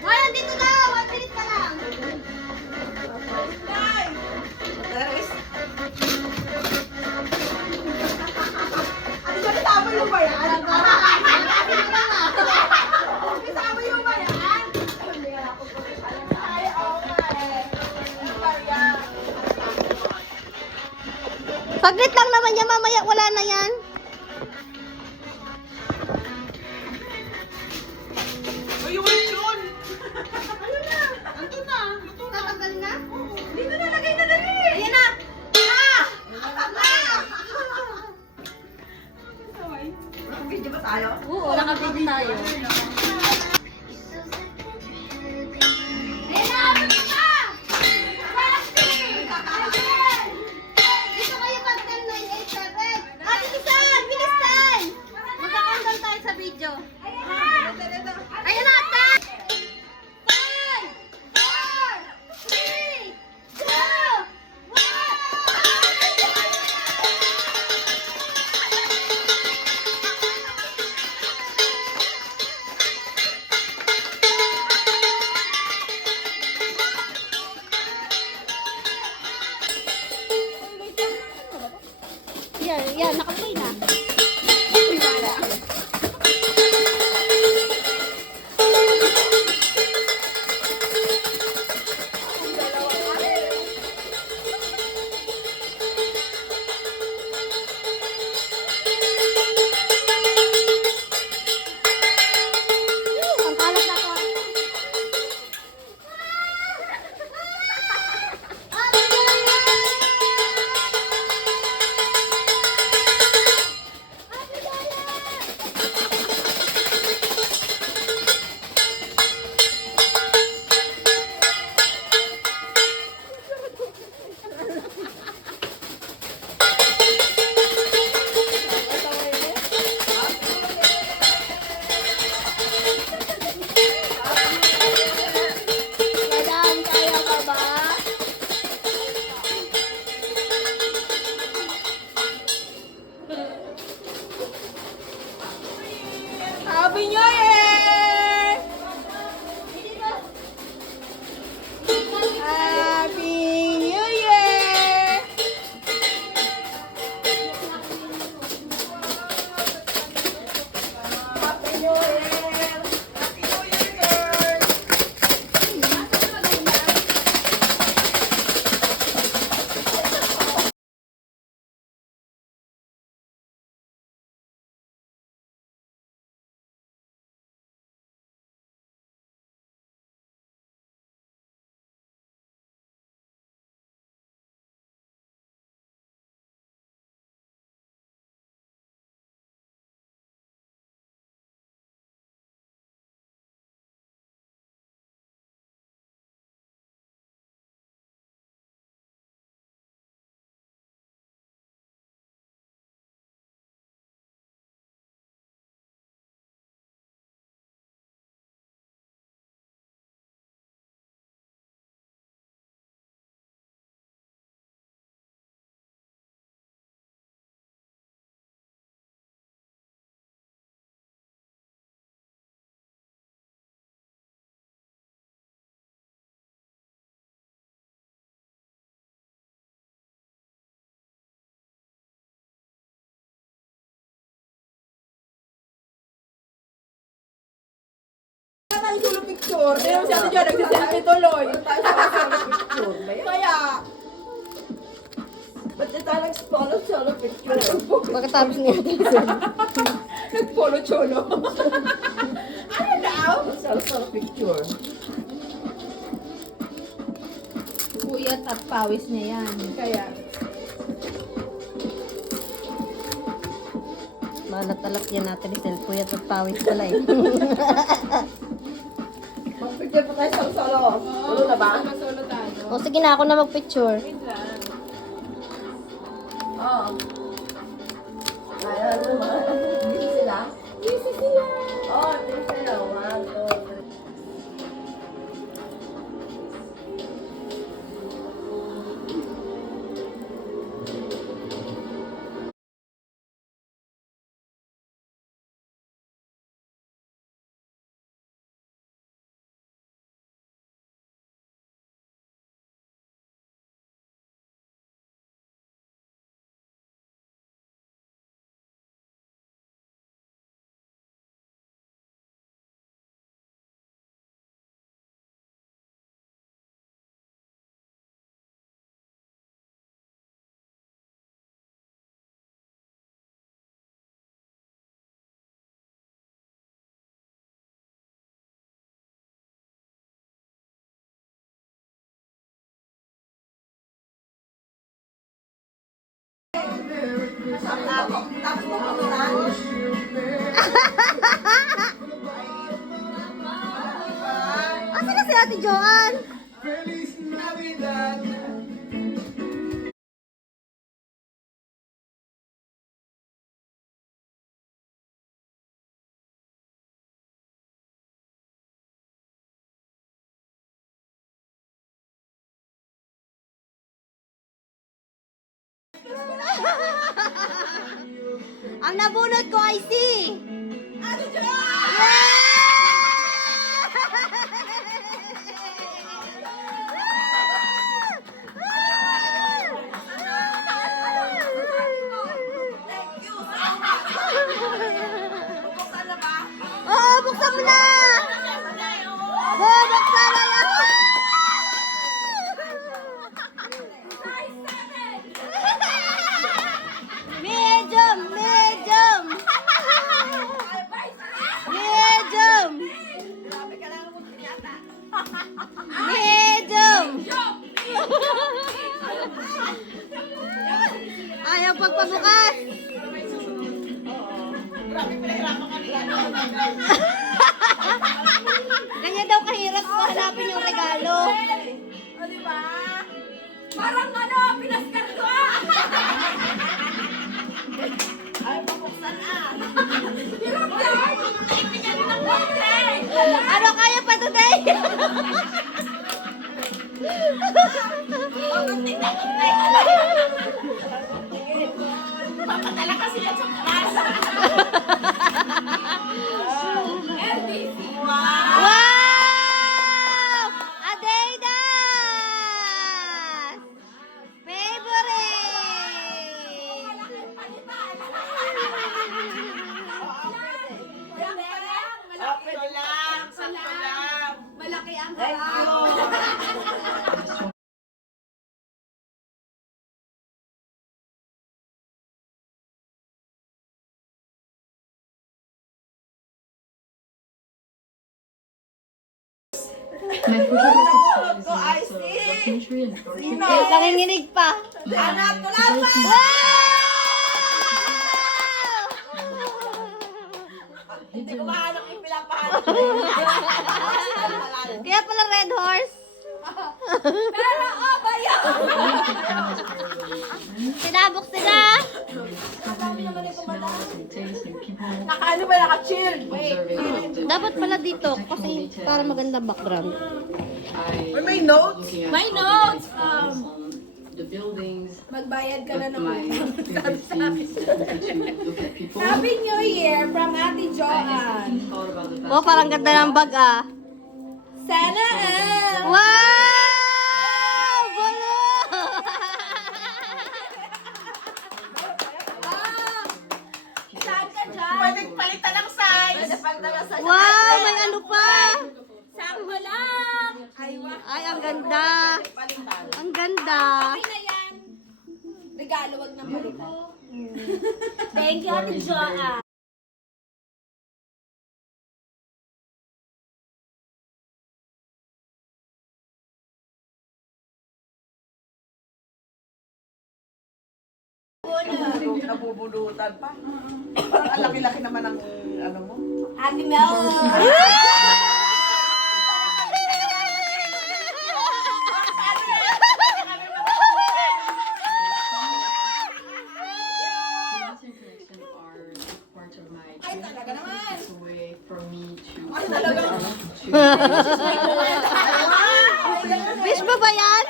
Ngayon, dito na! 1 minute ka lang! Ano siya, kasama yung ba yan? Kasama yung ba yan? Ay, oo nga eh. Ano ba yan? Saglit lang naman yan, mamaya wala na yan. Ay, yung yun! Ano na? Andun na. Luto na. Tatanggal na? Dito na, lagay na dali. Ayan na! Ah! Video ba tayo? Oo, nakabit tayo. Ayan na! Abot na ka! Dito kayo pag 10, 9, 8, 7. Ate Kisan! Bilisan! Magkakandal tayo sa video. Ayan na! Ayan na! 5, 4, 3, 2, 1. Yan, nakaplay na. Ang kalat na to. Madam, kaya pa ba? Happy New Year! Happy New Year! Happy New Year! Happy New Year, girl! Tayo solo picture. Pero si Ate Jo nagsiselfie tuloy. Tayo solo picture. Kaya, ba't na tayo nag-solo picture? Pagkatapos niya. Nag-polo-cholo. Ano daw? Solo picture. Puyat at pawis niya yan. Kaya, Malat-alat yan natin ni puyat at pawis pala eh. mag-picture pa tayo solo. Solo na ba? Solo tayo. O sige na, ako na magpicture. Oo. Ayan naman. Busy sila? Busy sila. Oo, busy sila. 1, 2, Tapos puputulan. Asa na si Ate Joanne? Feliz Navidad. Ang nabunot ko ay si... Ate Joanne! Thank you so much. Bubuksan na ba? Oo, buksan mo na! Oo, buksan na yan! Medium! Medium! Medium! Grabe ka lang mo yata. Medium! Ayaw pagpabukas! Grabe pinahirapan ka niya. Ganyan daw kahirap ko hanapin yung regalo. O, diba? Parang ano, pinaskardo Ay, pabuksan Hirap yan! Ibigyan mo ng birthday! Ano kaya pa today? Papadala kasi yan sa class. LBC. Wow! Wow! Adidas! Favorite! Sakto lang, sakto lang. Malaki ang Thank you. My Ko, I see. Sino? Nanginginig pa. Anak, tulang pa! Hindi ko mahanap yung pinapahanap. Kaya pala red horse. Pero, oh, bayo! Sinabok sila. Nakaano ba, naka-chill? Wait. Dapat pala dito kasi para maganda background. May notes? May notes! The buildings. Magbayad ka na of ng my favorite scenes and to look at people. Happy New Year from Ate I Joanne. just thought about the best Oh, parang ganda ng bag ah. Sana Wow! Bulo! Saan ka dyan? Pwedeng palitan ng size. Pwede palitan ng size. Wow! May ano pa! Sakto lang. Ay, ang ganda! Palitan. Ang ganda! Okay na yan. Regalo, wag na palitan. Thank you, Ate Joanne. Nabubulutan pa. Parang ang laki-laki naman ng ano mo. Ate Mel. Recent collection are part of my talaga naman. It's a way for me to Wish mo ba yan?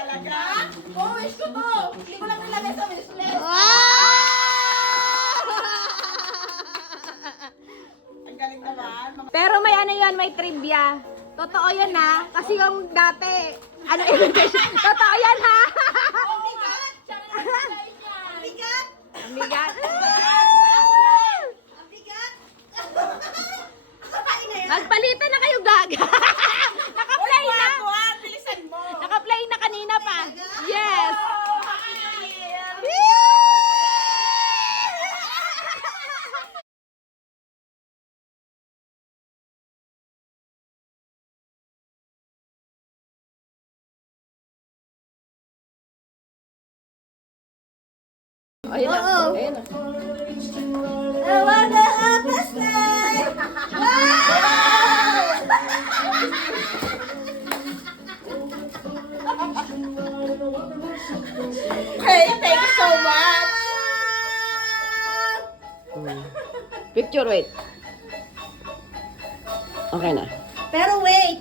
Oh, wish ko to. Hindi ko lang nilagay sa wish list. Wow! Ang galing naman. Pero may ano yan, may trivia. Totoo yan ha. Kasi yung dati, ano invitation. Totoo yan ha. Ang bigat. Ang bigat. Ang bigat. Ang bigat. Magpalitan na kayo gaga. Naka-play na. Bilisan mo. Naka-play na kanina pa. Yes. Ayun na. Oo. Ayun na. I wanna have a stay. Hey, thank you so much. Picture, wait. Okay na. Pero wait.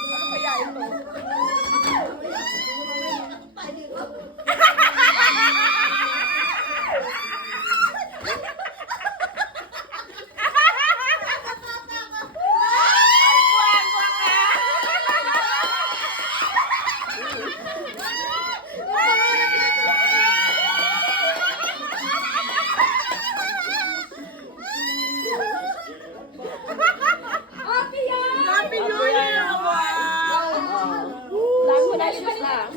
Ano kaya ito? Happy New Year! Wow! Dami mo na shoes na.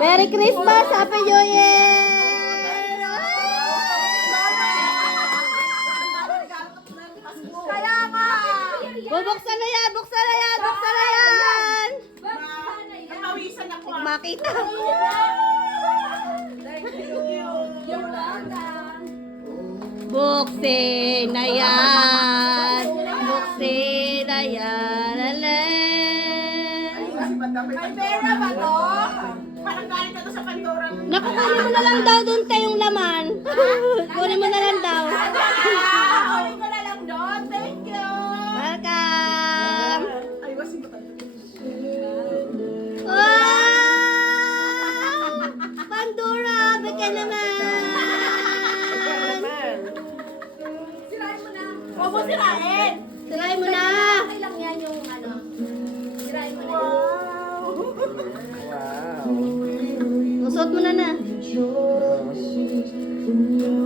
Merry Christmas! Happy New Year! Kaya nga! Bubuksan na yan! Buksan na yan! Buksan na yan! Napawisan ako. Makita. Buksin na yan! Buksin na yan! Alay! May pera ba to? Parang galing ka to sa Pandora. Naku, kunin mo na lang daw dun kayong laman. Kunin mo na lang daw. Kunin ko na lang doon. Thank you. Welcome! Ay, wasi ba tayo? Wow! Pandora, baka naman! Huwag mo sirain. Sirain mo na! Okay lang yan yung ano. Sirain mo na. Usot mo na na.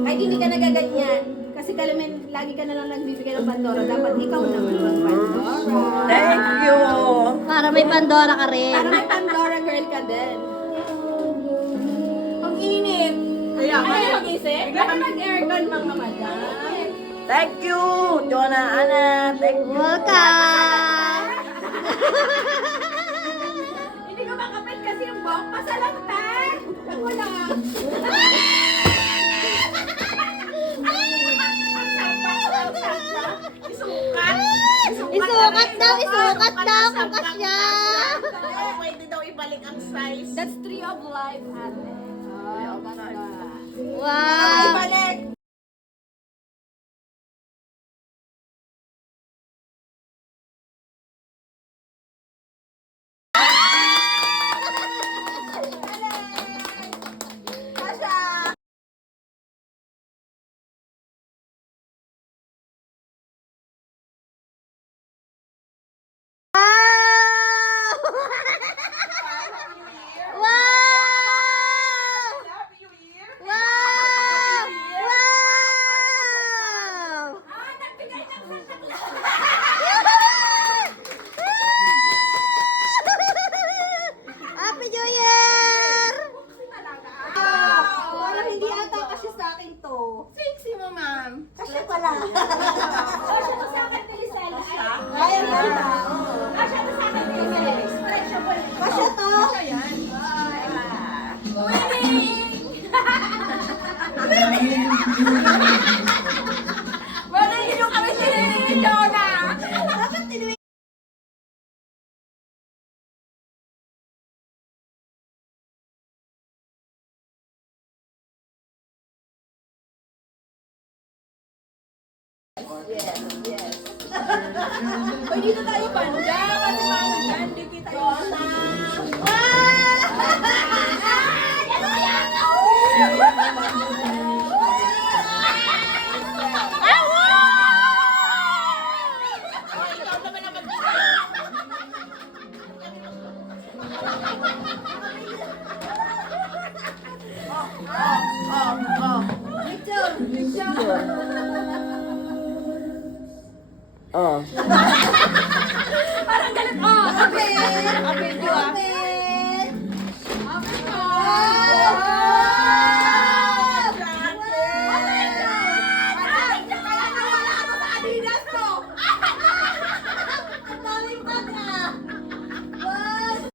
Ay, hindi ka nagaganyan. Kasi kalamin, lagi ka na lang nagbibigay ng Pandora. Dapat ikaw naman ang Pandora. Thank you. Para may Pandora ka rin. Para may Pandora girl ka din. Ang init. Kaya Ay, ba? mag-isip? Bakit nag-aircon mga madam? Thank you, Jonah, Ana. Thank you. Welcome! Hindi ko makapit kasi yung buhok pasalagtan. Ako lang. Isukat. Isukat daw kung kasya. Pwede daw ibalik ang size. That's tree of life, ate. Oh, ganda. Wow! Ibalik. Happy New Year. Wow! Wow! Happy New Year! Parang hindi ata kasi sa akin to. Sexy mo, ma'am. Kasi pala. Kasya to sa akin, Telisela. Kaya mo na. Kasya to sa akin, Telisela. Expression ko rin. Kasya to. Ayan. Wala yung kami sinili ni Jonah. Uy, dito tayo banda. Kasi mga dyan, di kita yun. Wow! Oh. Parang ganun. Oh, Open! open nyo ah. Open! Open mo! Ang daming bag ah! Wow!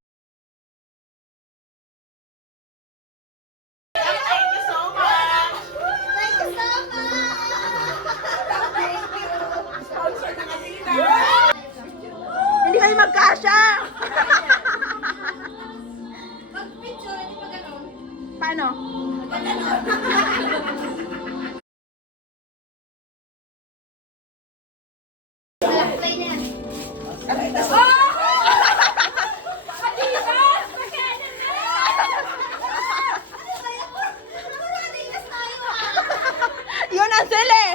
Thank you so much! Sponsor na kanina. Hindi kayo magkasya. Mag-picture, hindi pa ganun. Paano? Play na yan. Yun ang sili.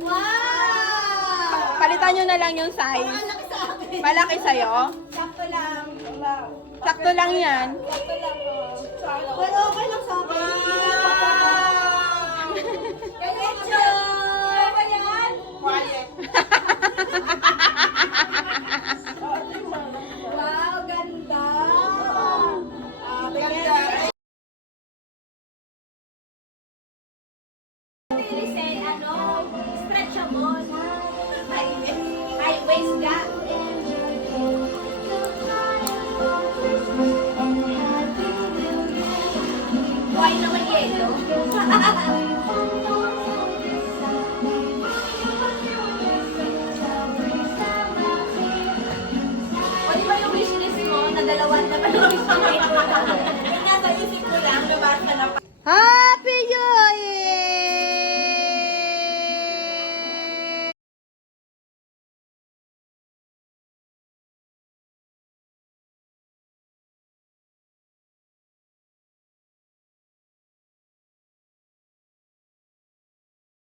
Wow! Palitan nyo na lang yung size. Malaki sa akin. Malaki sa'yo. Sakto lang. Sakto lang yan. Pero okay lang sa akin. Picture! Ano ba yan? Quiet. Wow, ganda! Ganda. Say, stretchable. High waist ka. Why naman yelo? O di ba yung wishlist mo na dalawang na ba yung wishlist mo? Yung nasa isip ko lang, lumabas na na Hi!